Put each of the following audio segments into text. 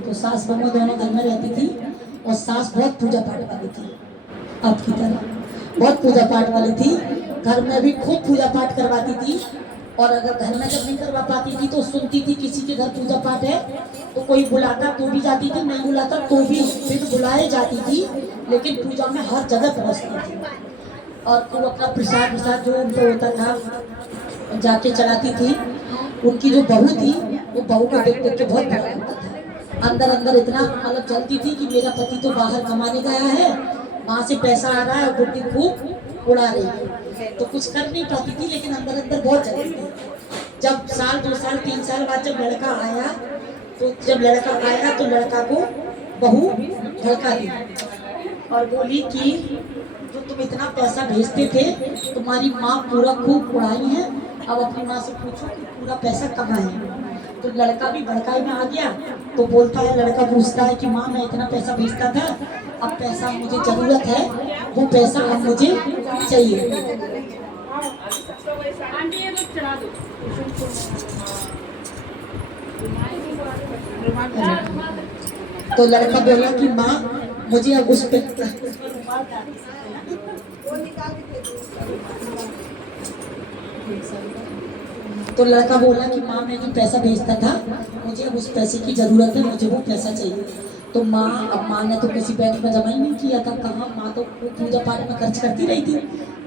तो सास बहू दोनों घर में रहती थी और सास बहुत पूजा पाठ वाली थी, आपकी तरह बहुत पूजा पाठ वाली थी। घर में भी खूब पूजा पाठ करवाती थी। और अगर घर में जब नहीं करवा पाती थी तो सुनती थी किसी के घर पूजा पाठ है तो कोई बुलाता तो भी जाती थी, नहीं बुलाता तो भी फिर बुलाए जाती थी, लेकिन पूजा में हर जगह पहुंचती थी। और वो अपना प्रसाद विसाद जो उनको होता था जाके चलाती थी। उनकी जो बहू थी वो बहू को देख देख के बहुत बुरा लगता था। अंदर अंदर इतना मतलब जलती थी कि मेरा पति तो बाहर कमाने गया है, वहां से पैसा आ रहा है और गुड्डी खूब उड़ा रही है, तो कुछ कर नहीं पाती थी, लेकिन अंदर अंदर बहुत जलती थी। जब साल 2 साल 3 साल बाद जब लड़का आया तो जब लड़का आया तो लड़का को बहू धड़का दी और बोली कि जो तुम इतना पैसा भेजते थे तुम्हारी माँ पूरा खूब उड़ाई है, अब अपनी माँ से पूछो कि पूरा पैसा कहाँ है। तो लड़का भी भड़काई में आ गया, तो बोलता है, लड़का पूछता है कि माँ मैं इतना पैसा भेजता था, अब पैसा मुझे जरूरत है, वो पैसा अब मुझे चाहिए। तो लड़का बोला कि माँ मुझे अब उस पे तो लड़का बोला कि माँ मैं जो पैसा भेजता था मुझे अब उस पैसे की जरूरत है, मुझे वो पैसा चाहिए। तो माँ ने तो किसी बैंक में जमा ही नहीं किया था, कहाँ, माँ तो पूजा पाठ में खर्च करती रही थी,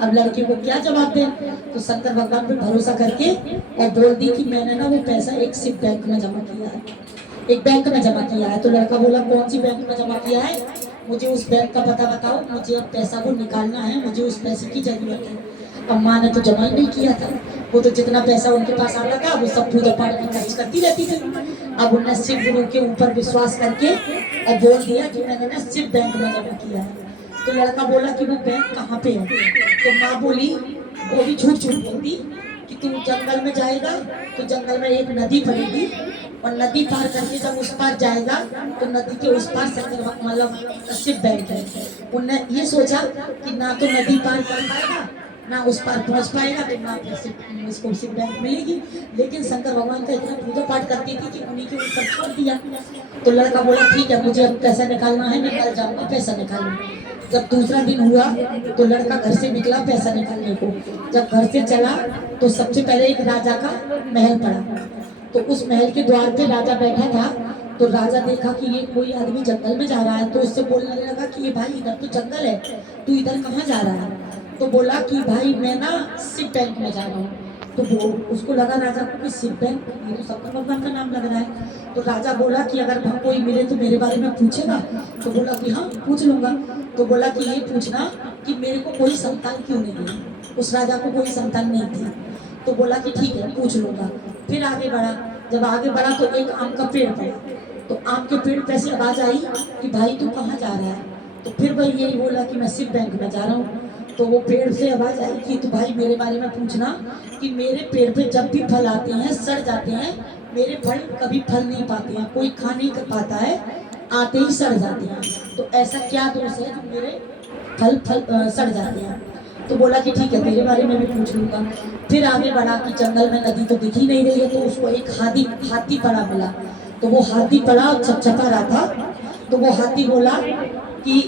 अब लड़के को क्या जवाब दे। तो शंकर भगवान पे भरोसा करके और बोल दी कि मैंने ना वो पैसा एक शिव बैंक में जमा किया है, एक बैंक में जमा किया है। तो लड़का बोला कौन सी बैंक में जमा किया है, मुझे उस बैंक का पता बताओ, मुझे अब पैसा को निकालना है, मुझे उस पैसे की जरूरत है। अब माँ ने तो जमा ही नहीं किया था, वो तो जितना पैसा उनके पास आता था वो सब पूजा पाठ में खर्च करती रहती थी। अब उन्होंने शिव गुरु के ऊपर विश्वास करके और बोल दिया कि मैंने ना शिव बैंक में जमा किया है। तो लड़का बोला कि वो बैंक कहाँ पे है। तो माँ बोली, वो भी झूठ झूठ बोलती कि तू जंगल में जाएगा तो जंगल में एक नदी पड़ेगी और नदी पार करके जब उस पार जाएगा तो नदी के उस पार शंकर मतलब शिव बैंक है। उनने ये सोचा कि ना तो नदी पार कर पाएगा ना उस पार पहुंच पाएगा, तो ना इसको शिव बैंक मिलेगी। लेकिन शंकर भगवान का इतना पूजा पाठ करती थी कि उन्हीं के ऊपर छोड़ दिया। तो लड़का बोला ठीक है, मुझे अब पैसा निकालना है, निकल जाऊंगा पैसा निकालूंगा। जब दूसरा दिन हुआ तो लड़का घर से निकला पैसा निकालने को। जब घर से चला तो सबसे पहले एक राजा का महल पड़ा, तो उस महल के द्वार पे राजा बैठा था। तो राजा देखा कि ये कोई आदमी जंगल में जा रहा है, तो उससे बोलने लगा कि ये भाई इधर तो जंगल है, तू इधर कहाँ जा रहा है। तो बोला कि भाई मैं ना शिव बैंक में जा रहा हूँ। तो वो उसको लगा राजा को कि शिव बैंक, ये तो शंकर भगवान का नाम लग रहा है। तो राजा बोला कि अगर वहाँ कोई मिले तो मेरे बारे में पूछेगा। तो बोला कि हाँ पूछ लूंगा। तो बोला कि ये पूछना कि मेरे को कोई संतान क्यों नहीं है। उस राजा को कोई संतान नहीं थी। तो बोला कि ठीक है पूछ लूंगा। फिर आगे बढ़ा, जब आगे बढ़ा तो एक आम का पेड़ पड़ा। तो आम के पेड़ पे से आवाज आई कि भाई तू कहाँ जा रहा है। तो फिर वही यही बोला कि मैं शिव बैंक में जा रहा हूँ। तो वो पेड़ से आवाज आई कि तो भाई मेरे बारे में पूछना कि मेरे पेड़ पे जब भी फल आते हैं सड़ जाते हैं, मेरे फल कभी फल नहीं पाते हैं, कोई खा नहीं कर पाता है, आते ही सड़ जाते हैं। तो ऐसा क्या दोष है जो मेरे फल सड़ जाते हैं। तो बोला कि ठीक है तेरे बारे में भी पूछ लूंगा। फिर आगे बढ़ा कि जंगल में नदी तो दिख ही नहीं रही है, तो उसको एक हाथी पड़ा मिला। तो वो हाथी पड़ा और छपछपा रहा था। तो वो हाथी बोला कि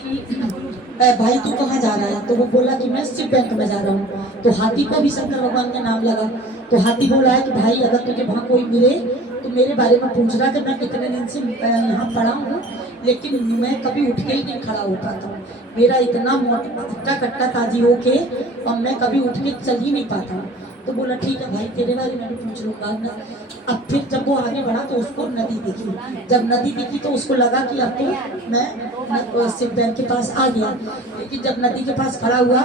भाई तू कहाँ जा रहा है। तो वो बोला कि मैं शिव बैंक में जा रहा हूँ। तो हाथी को भी शंकर भगवान का नाम लगा। तो हाथी बोला है कि भाई अगर तुझे वहाँ कोई मिले तो मेरे बारे में पूछ रहा कि मैं कितने दिन से यहाँ पड़ा हूँ, लेकिन मैं कभी उठ के ही नहीं खड़ा हो पाता हूँ, मेरा इतना मोटा कट्टा ताजी हो के और मैं कभी उठ के चल ही नहीं पाता हूँ। तो बोला ठीक है भाई तेरे बारे में भी पूछ लूंगा ना। अब फिर जब वो आगे बढ़ा तो उसको नदी दिखी। जब नदी दिखी तो उसको लगा कि अब तो मैं शिव बैंक के पास आ गया। लेकिन जब नदी के पास खड़ा हुआ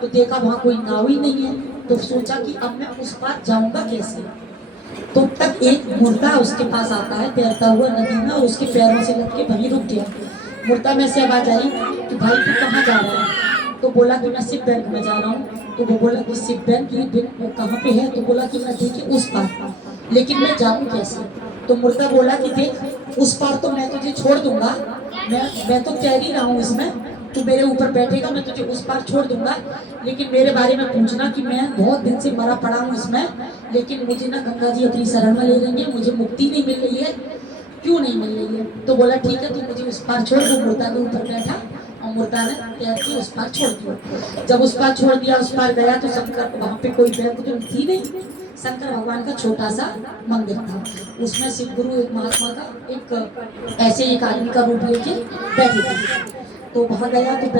तो देखा वहाँ कोई नाव ही नहीं है। तो सोचा कि अब मैं उस पार जाऊंगा कैसे। तो तक एक मुर्दा उसके पास आता है तैरता हुआ नदी में और उसके पैरों से लग के वहीं रुक गया। मुर्दा में से आवाज आई कि भाई तू कहाँ जा रहा है। तो बोला कि मैं शिव बैंक में जा रहा हूँ। तो वो बोला कि शिव बैंक वो कहाँ पे है। तो बोला कि नदी के उस पार, लेकिन मैं जाऊँ कैसे। तो मुर्दा बोला कि देख उस पार तो मैं तुझे छोड़ दूंगा, मैं तो तैर ही रहा हूँ इसमें, तू मेरे ऊपर बैठेगा मैं तुझे उस पार छोड़ दूंगा, लेकिन मेरे बारे में पूछना कि मैं बहुत दिन से मरा पड़ा हूँ इसमें, लेकिन मुझे ना गंगा जी अपनी शरण में ले लेंगे, मुझे मुक्ति नहीं मिल रही है, क्यों नहीं मिल रही है? तो बोला ठीक है, तू मुझे उस पार छोड़। वो मुर्दा के ऊपर बैठा और मुर्दा ने तैर के उस पार छोड़ दिया। जब उस पार छोड़ दिया, उस पार गया तो शंकर वहां पे कोई बैंक तो थी नहीं। शंकर भगवान का छोटा सा मंदिर था, उसमें शिव गुरु एक महात्मा का एक ऐसे एक आदमी का रूप लेके बैठे थे। तो वहां गया तो